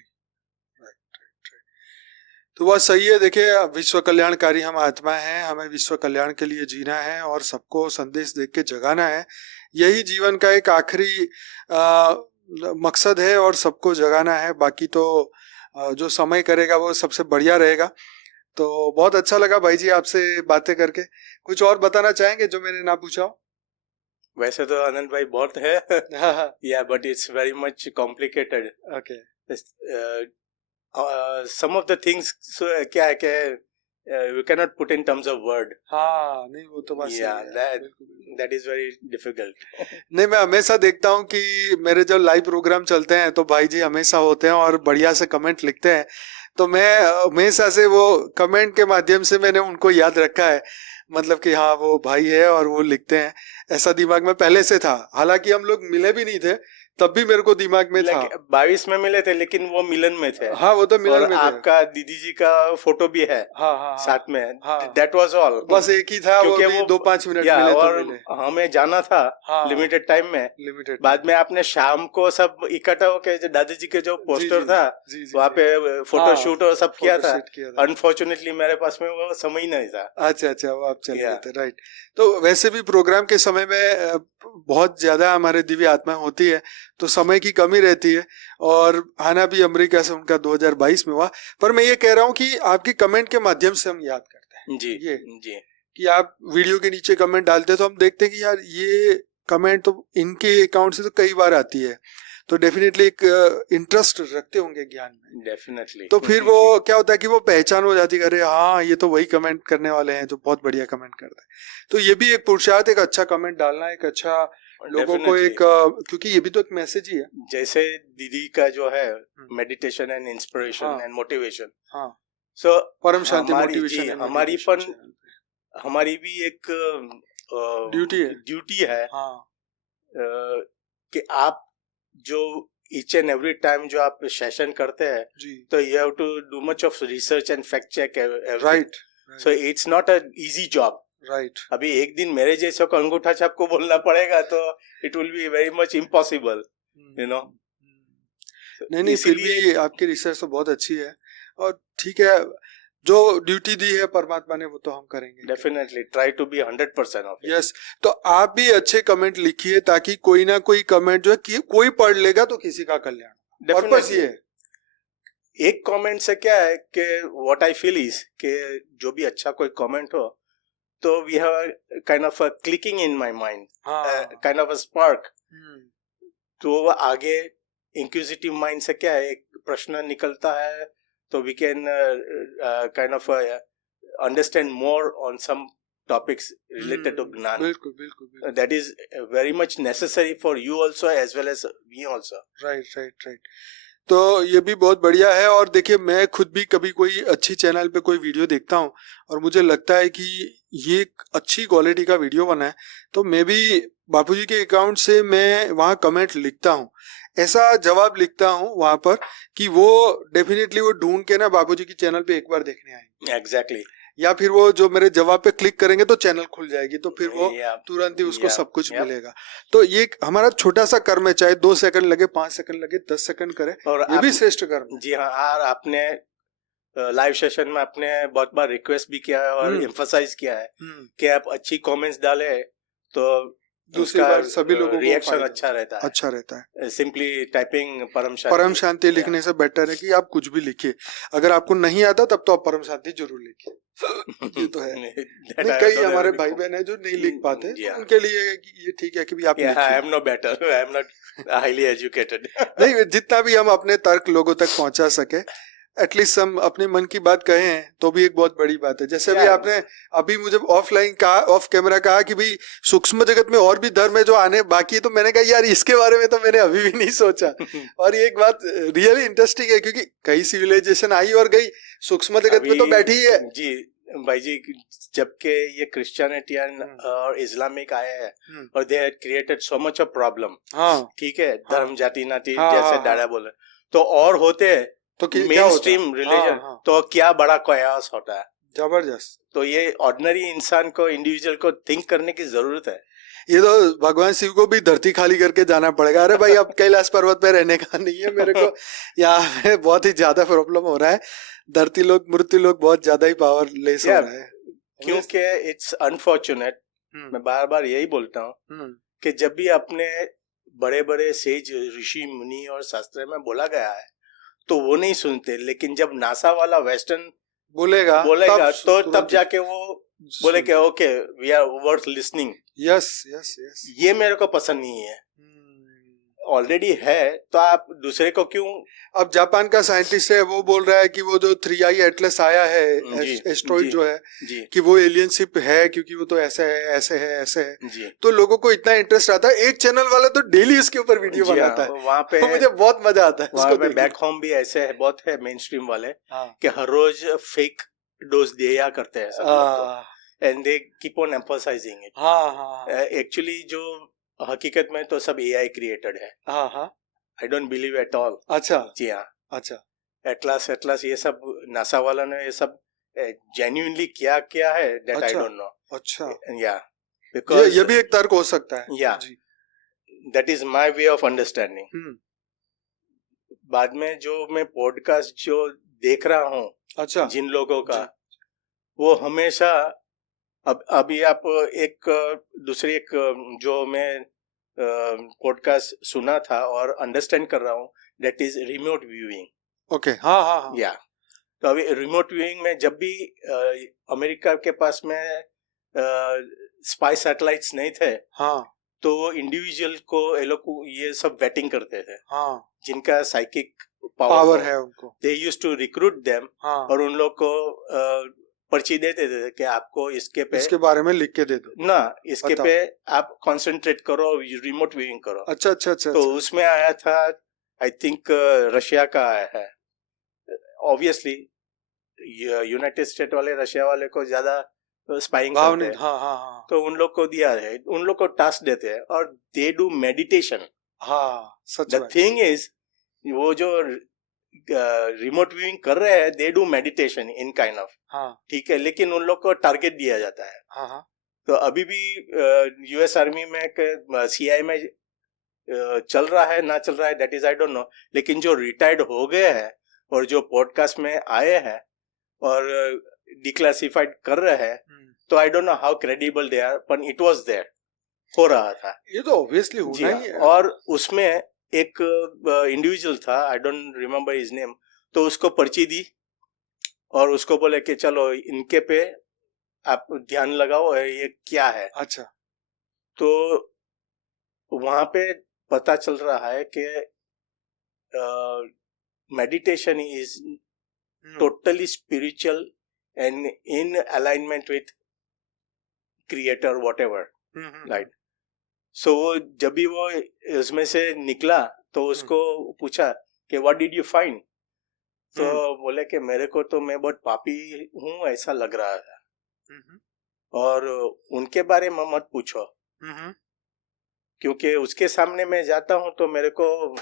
तो वह सही है। देखिए, विश्व कल्याणकारी हम आत्मा हैं, हमें विश्व कल्याण के लिए जीना है और सबको संदेश देख के जगाना है। यही जीवन का एक आखिरी मकसद है और सबको जगाना है। बाकी तो जो समय करेगा वो सबसे बढ़िया रहेगा। तो बहुत अच्छा लगा भाई जी आपसे बातें करके। कुछ और बताना चाहेंगे जो मैंने ना पूछा हो? वैसे तो आनंद भाई बहुत है, या but it's very much complicated. Okay, some of the things क्या है कि we cannot put in terms of word. हाँ, नहीं वो तो बात सही है। that is very difficult. नहीं, मैं हमेशा देखता हूँ कि मेरे जब लाइव प्रोग्राम चलते हैं तो भाई जी हमेशा होते हैं और बढ़िया से कमेंट लिखते हैं। तो मैं हमेशा से वो कमेंट के माध्यम से मैंने उनको याद रखा है, मतलब कि हाँ वो भाई है और वो लिखते हैं, ऐसा दिमाग में पहले से था। हालांकि हम लोग मिले भी नहीं थे, तब भी मेरे को दिमाग में था। 22 में मिले थे, लेकिन वो मिलन में थे। हाँ, वो तो मिलन में थे। आपका दीदी जी का फोटो भी है। हाँ, साथ में। हाँ, दैट वाज ऑल। बस एक ही था, वो भी 2-5 मिनट मिले और तो मिले। हमें जाना था लिमिटेड टाइम में। बाद में आपने शाम को सब इकट्ठा होकर जो दादाजी के जो पोस्टर था वहाँ पे फोटो शूट और सब किया था। अनफॉर्चुनेटली मेरे पास में वो समय ही नहीं था। अच्छा, वो आप चले गए थे, राइट। तो वैसे भी प्रोग्राम के समय में बहुत ज्यादा हमारे दिव्य आत्माएं होती है, तो समय की कमी रहती है। और आना भी अमेरिका से उनका 2022 में हुआ। पर मैं ये कह रहा हूँ कि आपकी कमेंट के माध्यम से हम याद करते हैं जी कि आप वीडियो के नीचे कमेंट डालते हैं, तो हम देखते हैं कि यार ये कमेंट तो इनके अकाउंट से तो कई बार आती है, तो डेफिनेटली एक इंटरेस्ट रखते होंगे ज्ञान में। डेफिनेटली। तो फिर वो क्या होता है कि वो पहचान हो जाती है, अरे हाँ ये तो वही कमेंट करने वाले हैं जो बहुत बढ़िया कमेंट करते हैं। तो ये भी एक पुरुषार्थ, एक अच्छा कमेंट डालना, एक अच्छा लोगों को एक, क्योंकि ये भी तो एक मैसेज ही है। जैसे दीदी का जो है meditation and inspiration and motivation, so Param Shanti motivation, हमारी भी एक ड्यूटी है कि आप जो ईच एंड एवरी टाइम जो आप सेशन करते हैं, तो you have to do much of research and fact check, right. So it's not a easy job, right. अभी एक दिन मेरे जैसे को अंगूठा छाप को बोलना पड़ेगा तो it will be very much impossible, you know. नहीं, फिर भी आपकी रिसर्च तो बहुत अच्छी है और ठीक है, जो ड्यूटी दी है परमात्मा ने वो तो हम करेंगे। Definitely try to be 100% of it. Yes, तो आप भी अच्छे कमेंट लिखिए ताकि कोई ना कोई कमेंट जो है कोई पढ़ लेगा तो किसी का कल्याण। पर्पस ये है। एक कमेंट से क्या है कि व्हाट आई फील इज कि जो भी अच्छा कोई कमेंट हो तो we have kind of a clicking in my mind, kind of a spark. तो आगे इंक्विजिटिव माइंड से क्या है, एक प्रश्न निकलता है तो we can kind of understand more on some topics related to Gnan. बिल्कुल। That is very much necessary for you also as well as me also. Right. तो ये भी बहुत बढ़िया है। और देखिए, मैं खुद भी कभी कोई अच्छी चैनल पे कोई वीडियो देखता हूँ और मुझे लगता है कि ये अच्छी क्वालिटी का वीडियो बना है, तो मैं भी बापूजी के अकाउंट से मैं वहाँ कमेंट लिखता हूँ, ऐसा जवाब लिखता हूँ वहां पर कि वो डेफिनेटली वो ढूंढ के ना बापूजी की चैनल पे एक बार देखने आएंगे। एग्जैक्टली। या फिर वो जो मेरे जवाब पे क्लिक करेंगे तो चैनल खुल जाएगी, तो फिर वो तुरंत ही उसको सब कुछ मिलेगा। तो ये हमारा छोटा सा कर्म है, चाहे 2 सेकंड लगे, 5 सेकंड लगे, 10 सेकंड करे, और ये भी श्रेष्ठ कर्म है। जी हाँ, और आपने लाइव सेशन में आपने बहुत बार रिक्वेस्ट भी किया है और एम्फसाइज किया है कि आप अच्छी कमेंट्स डालें तो दूसरी बार सभी लोगों को रिएक्शन अच्छा रहता है। सिंपली टाइपिंग परम शांति लिखने से बेटर है कि आप कुछ भी लिखिए। अगर आपको नहीं आता तब तो आप परम शांति जरूर लिखिए। ये तो है। नहीं, कई हमारे भाई बहन है जो नहीं लिख पाते, तो उनके लिए ये ठीक है कि भी आप लिखिए। I am no better, I am not highly educated. नहीं, जितना भी हम अपने तर्क लोगों तक पहुंचा सके, एटलीस्ट हम अपने मन की बात कहे हैं तो भी एक बहुत बड़ी बात है। जैसे भी आपने अभी मुझे ऑफलाइन कहा, ऑफ कैमरा कहा कि भाई सूक्ष्म जगत में और भी धर्म है जो आने बाकी है, तो मैंने कहा यार इसके बारे में तो मैंने अभी भी नहीं सोचा। और ये एक बात रियली इंटरेस्टिंग है, क्योंकि कई सिविलाइजेशन आई और गई, सूक्ष्म जगत में तो बैठी है। जी भाई जी, जबकि ये क्रिश्चियनिटी और इस्लामिक आए हैं और they had created so much of problem, ठीक है, धर्म जाति नाती जैसे डाड़ा बोले, तो और होते हैं तो मेन स्ट्रीम रिलीजन, तो क्या बड़ा कयास होता है, जबरदस्त। तो ये ऑर्डिनरी इंसान को, इंडिविजुअल को थिंक करने की जरूरत है। ये तो भगवान शिव को भी धरती खाली करके जाना पड़ेगा। अरे भाई अब कैलाश पर्वत पे रहने का नहीं है मेरे को, यहाँ पे बहुत ही ज्यादा प्रॉब्लम हो रहा है, धरती लोग मृत्यु लोग बहुत ज्यादा ही पावरलेस हो रहा है। क्योंकि इट्स अनफॉर्चुनेट, मैं बार बार यही बोलता हूँ कि जब भी अपने बड़े बड़े सेज ऋषि मुनि और शास्त्र में बोला गया है तो वो नहीं सुनते, लेकिन जब नासा वाला वेस्टर्न बोलेगा तो तब जाके वो बोले कि okay we are worth listening. Yes yes yes, ये मेरे को पसंद नहीं है। ऑलरेडी है तो आप दूसरे को क्यों। अब जापान का साइंटिस्ट है, वो बोल रहा है कि वो जो 3i एटलस आया है, एस्ट्रॉइड जो है, कि वो एलियन शिप है, क्योंकि वो तो ऐसे है ऐसे है ऐसे है। तो लोगों को इतना इंटरेस्ट आता है, एक चैनल वाला तो डेली इसके ऊपर वीडियो बनाता है, वहाँ पे तो मुझे बहुत मजा आता है। वहाँ पे बैक होम भी ऐसे है, बहुत है मेन स्ट्रीम वाले कि हर रोज फेक डोज दिया करते हैं and they keep on emphasising it. Actually जो हकीकत में तो सब एआई क्रिएटेड है। I don't believe at all. अच्छा जी हाँ, अच्छा, एटलस ये सब नासा वाला ने ये सब जेन्युइनली क्या है दैट आई डोंट नो। अच्छा, या बिकॉज़ ये भी एक तर्क हो सकता है। या that is my way of understanding. बाद में जो मैं पॉडकास्ट जो देख रहा हूँ, अच्छा, जिन लोगों का, वो हमेशा अभी आप एक दूसरी एक जो मैं पॉडकास्ट सुना था और अंडरस्टैंड कर रहा हूँ, that is remote viewing. Okay, हाँ, या तो अभी रिमोट व्यूइंग में जब भी अमेरिका के पास में स्पाई सैटेलाइट्स नहीं थे, तो वो इंडिविजुअल को ये लोग ये सब वेटिंग करते थे, जिनका साइकिक पावर है उनको, they used to recruit them, और उन लोग को पर्ची देते थे कि आपको इसके बारे में लिख के दे दो ना, इसके पे आप कंसंट्रेट करो, रिमोट व्यूइंग करो। अच्छा, तो उसमें आया था, आई थिंक रशिया का आया है। ऑब्वियसली यूनाइटेड स्टेट वाले रशिया वाले को ज्यादा स्पाइंग करते हैं, तो उन लोग को दिया है, उन लोग को टास्क देते हैं और they do meditation. The thing is, वो जो रिमोट व्यूइंग कर रहे हैं, they do meditation in kind of, ठीक है, लेकिन उन लोग को टारगेट दिया जाता है। तो अभी भी यूएस आर्मी में सीआई में चल रहा है ना चल रहा है, that is I don't no, लेकिन जो रिटायर्ड हो गए हैं और जो पॉडकास्ट में आए हैं और डिक्लासिफाइड कर रहे हैं, तो I don't know how credible they are, पर इट वाज देयर, हो रहा था। ये तो ऑब्वियसली होना ही है। और उसमें एक इंडिविजुअल था, I don't remember his name, तो उसको पर्ची दी और उसको बोले कि चलो इनके पे आप ध्यान लगाओ, ये क्या है। अच्छा, तो वहां पे पता चल रहा है कि meditation is totally spiritual and in alignment with creator whatever, right. So जब भी वो उसमें से निकला तो उसको पूछा कि व्हाट डिड यू फाइंड, तो बोले कि मेरे को तो मैं बहुत पापी हूँ ऐसा लग रहा है, और उनके बारे में मत पूछो, क्योंकि उसके सामने मैं जाता हूँ तो मेरे को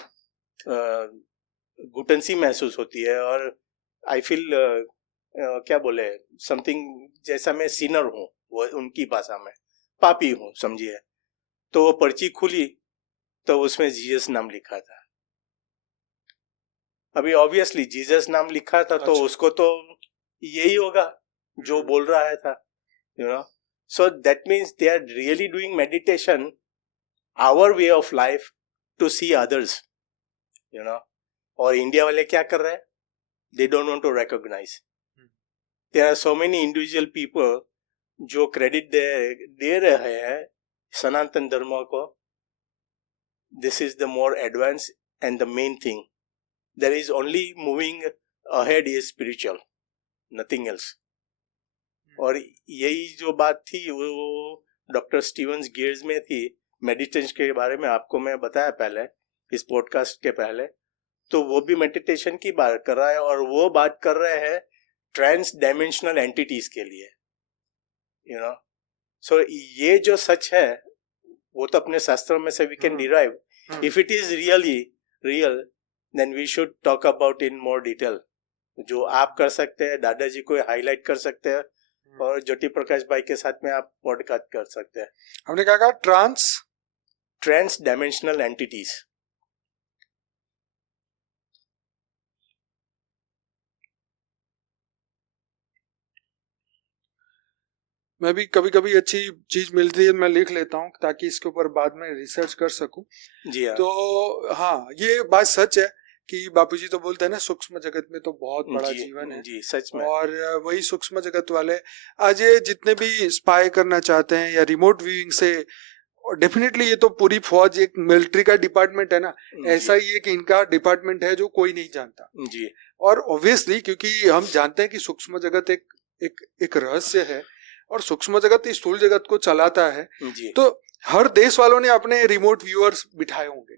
घुटन सी महसूस होती है और आई फील क्या बोले, समथिंग जैसा मैं सिनर हूँ, वो उनकी भाषा में पापी हूँ समझिए। तो वो पर्ची खुली तो उसमें जीसस नाम लिखा था। अभी ऑब्वियसली जीसस नाम लिखा था तो उसको तो यही होगा जो बोल रहा है था, you know. So that means they are really doing meditation, our way of life to see others, you know. और इंडिया वाले क्या कर रहे हैं? They don't want to recognise. There are so many individual people जो credit दे रहे हैं सनातन धर्म को। This is the more advance and the main thing. There is only moving ahead is spiritual, nothing else. और यही जो बात थी वो डॉक्टर स्टीवन्स गियर्स में थी, मेडिटेशन के बारे में आपको मैं बताया पहले इस पॉडकास्ट के पहले। तो वो भी मेडिटेशन की बात कर रहा है और वो बात कर रहे हैं ट्रांस डायमेंशनल एंटिटीज के लिए, यू नो। सो ये जो सच है वो तो अपने शास्त्रों में से we can derive. If it is really real then we should talk about in more detail. जो आप कर सकते हैं, दादाजी को हाईलाइट कर सकते हैं और ज्योति प्रकाश भाई के साथ में आप पॉडकास्ट कर सकते हैं। हमने क्या कहा? Trans dimensional entities. मैं भी कभी कभी अच्छी चीज मिलती है मैं लिख लेता हूँ ताकि इसके ऊपर बाद में रिसर्च कर सकूं। जी हाँ। तो हाँ, ये बात सच है कि बापूजी तो बोलते हैं ना, सूक्ष्म जगत में तो बहुत बड़ा जीवन है। जी सच में। और वही सूक्ष्म जगत वाले आज ये जितने भी स्पाई करना चाहते हैं या रिमोट व्यूइंग से, डेफिनेटली ये तो पूरी फौज, एक मिलिट्री का डिपार्टमेंट है ना, ऐसा ही है कि इनका डिपार्टमेंट है जो कोई नहीं जानता जी। और ऑब्वियसली क्योंकि हम जानते हैं कि सूक्ष्म जगत एक रहस्य है और सूक्ष्म जगत स्थूल जगत को चलाता है जी। तो हर देश वालों ने अपने रिमोट व्यूअर्स बिठाए होंगे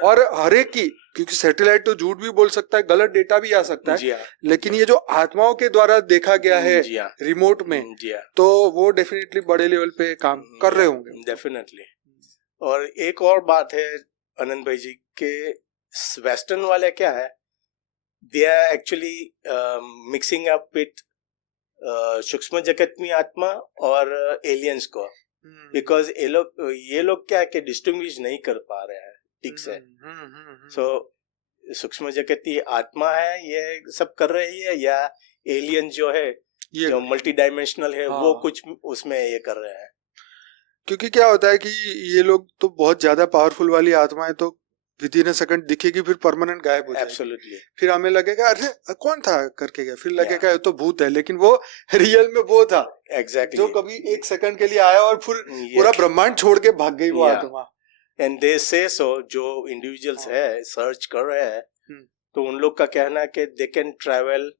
और हर एक की, क्योंकि सैटेलाइट तो झूठ भी बोल सकता है, गलत डेटा भी आ सकता है, लेकिन ये जो आत्माओं के द्वारा देखा गया है रिमोट में, तो वो डेफिनेटली बड़े लेवल पे काम कर रहे होंगे डेफिनेटली। और एक और बात है आनंद भाई जी के, वेस्टर्न वाले क्या है, they are actually mixing up with सूक्ष्म जगत में आत्मा और एलियंस को, बिकॉज ये लोग क्या है कि डिस्टिंग्विश नहीं कर पा रहे हैं ठीक से। सो सूक्ष्म जगत की आत्मा है ये सब कर रही है या एलियन जो है जो मल्टी डायमेंशनल है वो कुछ उसमें ये कर रहे हैं। क्योंकि क्या होता है कि ये लोग तो बहुत ज्यादा पावरफुल वाली आत्माएं तो विद इन अ सेकंड दिखेगी फिर परमानेंट गायब हो जाएगी। एब्सोल्युटली। फिर हमें लगेगा अरे कौन था करके गया, फिर लगेगा ये तो भूत है, लेकिन वो रियल में वो था एग्जैक्टली जो कभी एक सेकंड के लिए आया और फिर पूरा ब्रह्मांड छोड़ के भाग गई वो आत्मा। एंड दे से सो जो इंडिविजुअल्स है सर्च कर रहे हैं तो उन लोग का कहना है कि they can travel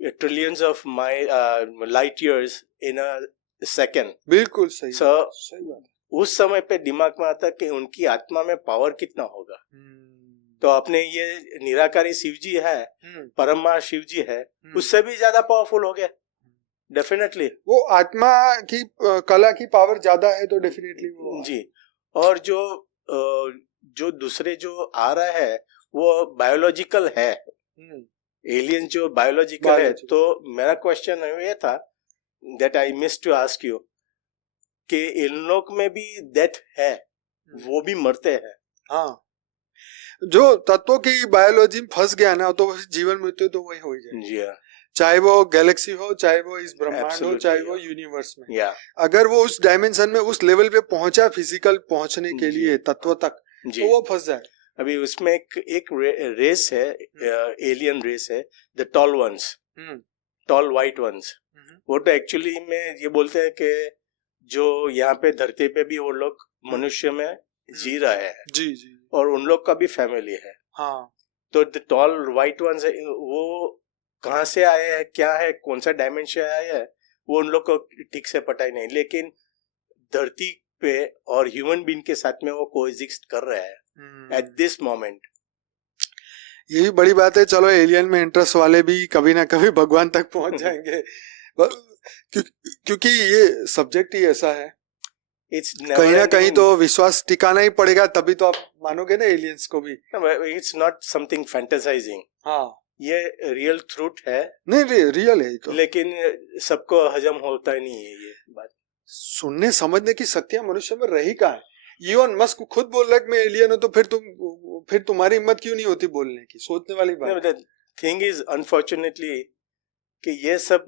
trillions of light years in a second. बिल्कुल सही। सही बात। उस समय पे दिमाग में आता कि उनकी आत्मा में पावर कितना होगा। तो अपने ये निराकारी शिव जी है, परम शिव जी है, उससे भी ज्यादा पावरफुल हो गया डेफिनेटली। वो आत्मा की कला की पावर ज्यादा है तो डेफिनेटली वो जी। और जो दूसरे जो आ रहा है वो बायोलॉजिकल है, एलियन जो बायोलॉजिकल है। तो मेरा क्वेश्चन ये था that I miss to ask you कि इन लोग में भी डेथ है, वो भी मरते हैं। हाँ, जो तत्वों की बायोलॉजी में फंस गया ना तो जीवन मृत्यु तो वही हो जाए। जी हाँ। चाहे वो गैलेक्सी हो, चाहे वो इस ब्रह्मांड हो, चाहे वो यूनिवर्स में, अगर वो उस डायमेंशन में उस लेवल पे पहुंचा फिजिकल पहुंचने के लिए तत्व तक, तो वो फंस जाए। अभी उसमें एक रेस है, एलियन रेस है, the tall ones, tall white ones. वो तो एक्चुअली में ये बोलते हैं कि जो यहाँ पे धरती पे भी वो लोग मनुष्य में जी रहे हैं जी जी, और उन लोग का भी फैमिली है। हाँ। तो द टॉल वाइट वंस वो कहाँ से आए हैं, क्या है, कौन सा डायमेंशन आया है, वो उन लोग को ठीक से पता ही नहीं, लेकिन धरती पे और ह्यूमन बीइंग के साथ में वो कोएग्जिस्ट कर रहे हैं एट दिस मोमेंट। ये भी बड़ी बात है। चलो एलियन में इंटरेस्ट वाले भी कभी ना कभी भगवान तक पहुंच जाएंगे क्योंकि ये सब्जेक्ट ही ऐसा है, कहीं ना कहीं तो विश्वास टिकाना ही पड़ेगा, तभी तो आप मानोगे ना एलियंस को भी। It's not something fantasising. हाँ, ये रियल ट्रूथ है, नहीं रियल है, लेकिन सबको हजम होता ही नहीं है ये बात। सुनने समझने की शक्तियां मनुष्य में रही कहाँ है? इलोन मस्क खुद बोल रहा है कि मैं एलियन हूं, तो फिर तुम्हारी हिम्मत क्यों नहीं होती बोलने की? सोचने वाली बात। थिंग इज अनफॉर्चुनेटली कि ये सब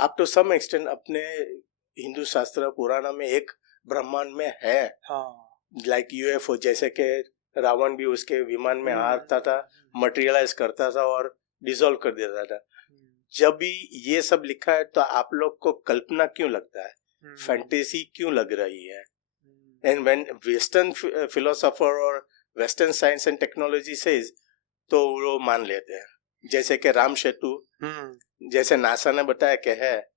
अप टू सम एक्सटेंट अपने हिंदू शास्त्र पुराण में एक ब्रह्मांड में है। लाइक यूएफओ, जैसे कि रावण भी उसके विमान में आता था, मटेरियलाइज करता था और डिसॉल्व कर देता था। जब भी ये सब लिखा है तो आप लोग को कल्पना क्यों लगता है, फैंटेसी क्यों लग रही है? एंड व्हेन वेस्टर्न फिलोसोफर और western science and technology says, तो वो मान लेते हैं। जैसे कि राम सेतु, जैसे नासा ने बताया कि है,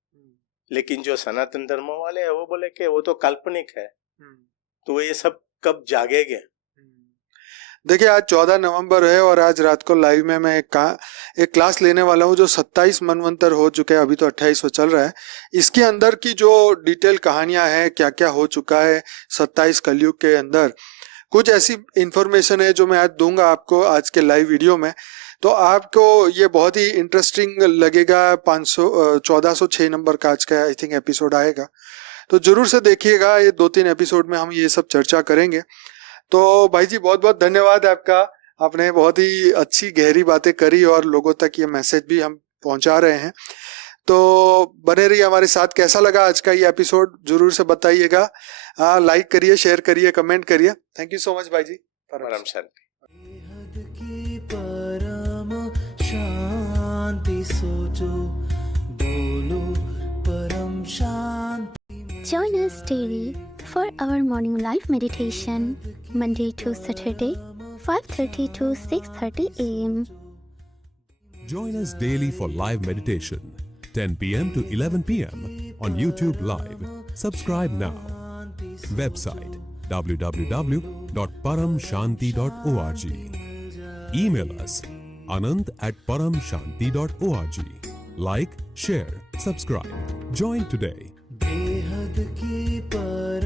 लेकिन जो सनातन धर्म वाले हैं वो बोले कि वो तो काल्पनिक है। तो ये सब कब जागेंगे? देखिए, आज 14 नवंबर है और आज रात को लाइव में मैं एक क्लास लेने वाला हूँ जो 27 मनवंतर हो चुके हैं, अभी तो 28वां चल रहा है। इसके अंदर की जो डिटेल कहानियां हैं, क्या क्या हो चुका है 27 कलयुग के अंदर, कुछ ऐसी इंफॉर्मेशन है जो मैं आज दूंगा आपको आज के लाइव वीडियो में। तो आपको ये बहुत ही इंटरेस्टिंग लगेगा। 1406 नंबर का आज का आई थिंक एपिसोड आएगा, तो जरूर से देखिएगा। ये 2-3 एपिसोड में हम ये सब चर्चा करेंगे। तो भाई जी बहुत बहुत धन्यवाद आपका, आपने बहुत ही अच्छी गहरी बातें करी और लोगों तक ये मैसेज भी हम पहुंचा रहे हैं। तो बने रहिए हमारे साथ। कैसा लगा आज का ये एपिसोड जरूर से बताइएगा। लाइक करिए, शेयर करिए, कमेंट करिए। थैंक यू सो मच भाई जी। परम शांति। Join us daily for our morning live meditation, Monday to Saturday, 5:30 to 6:30 a.m. Join us daily for live meditation, 10 p.m. to 11 p.m. on YouTube Live. Subscribe now. Website www.paramshanti.org. Email us anand@paramshanti.org. Like, share, subscribe. Join today. बेहद की पर